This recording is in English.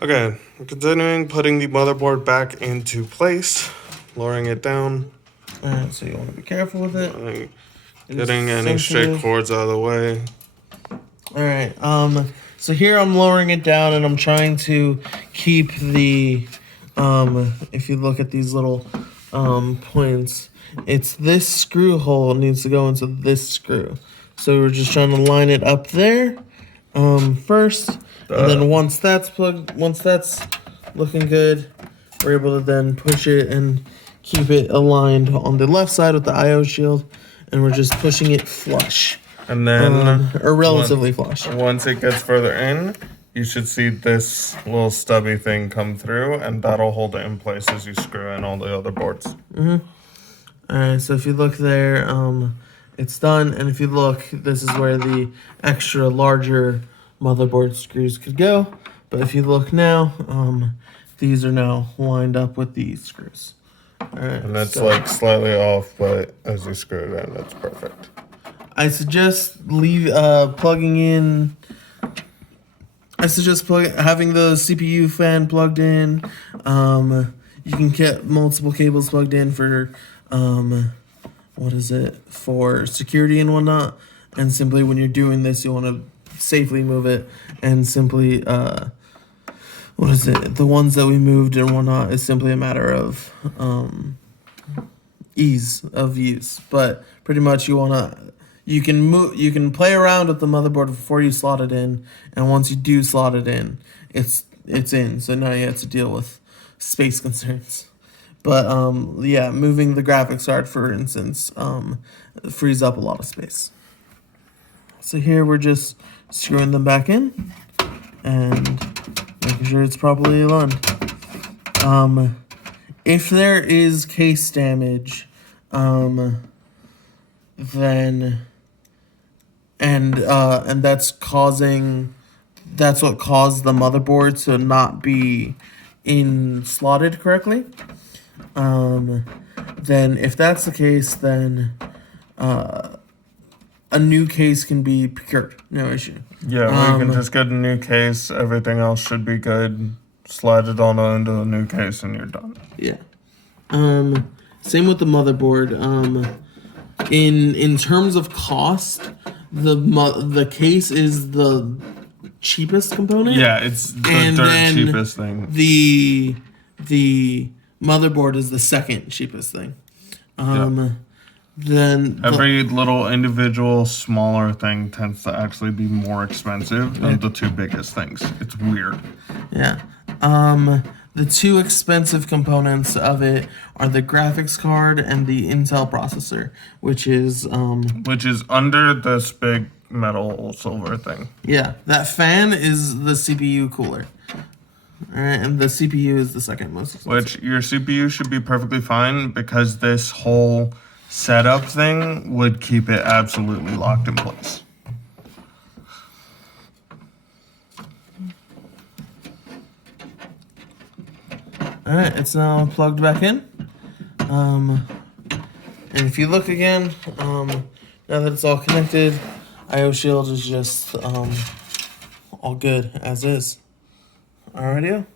Okay, we're continuing putting the motherboard back into place, lowering it down, Alright, so you want to be careful with it. getting any straight cords out of the way. Alright, so here I'm lowering it down and I'm trying to keep the, if you look at these little, points, it's this screw hole needs to go into this screw. So we're just trying to line it up there, first. And then once that's looking good, we're able to then push it and keep it aligned on the left side with the I/O shield, and we're just pushing it flush. And then, or relatively flush. Once it gets further in, you should see this little stubby thing come through, and that'll hold it in place as you screw in all the other boards. Alright, so if you look there, it's done, and if you look, this is where the extra larger motherboard screws could go. But if you look now, these are now lined up with these screws. Alright, And that's like slightly off, but as you screw it in, it's perfect. I suggest having the CPU fan plugged in. You can get multiple cables plugged in for for security and whatnot. And simply when you're doing this, you want to safely move it, and simply the ones that we moved and whatnot is simply a matter of ease of use. But pretty much you can play around with the motherboard before you slot it in, and once you do slot it in, it's in. So now you have to deal with space concerns. But yeah, moving the graphics card, for instance, frees up a lot of space. So here we're just screwing them back in and making sure it's properly aligned. If there is case damage, then and that's what caused the motherboard to not be slotted correctly. Then if that's the case, then a new case can be procured. No issue. Yeah, we can just get a new case. Everything else should be good. Slide it on into the new case, and you're done. Yeah. Same with the motherboard. In terms of cost, the case is the cheapest component. Yeah, it's the cheapest thing. The motherboard is the second cheapest thing. Then every little individual smaller thing tends to actually be more expensive than the two biggest things. It's weird. Yeah. The two expensive components of it are the graphics card and the Intel processor, which is under this big metal silver thing. Yeah, that fan is the CPU cooler. Alright, and the CPU is the second most expensive. Which your CPU should be perfectly fine, because this whole setup thing would keep it absolutely locked in place. Alright, it's now plugged back in. And if you look again, now that it's all connected, I/O shield is just all good as is. Alrighty.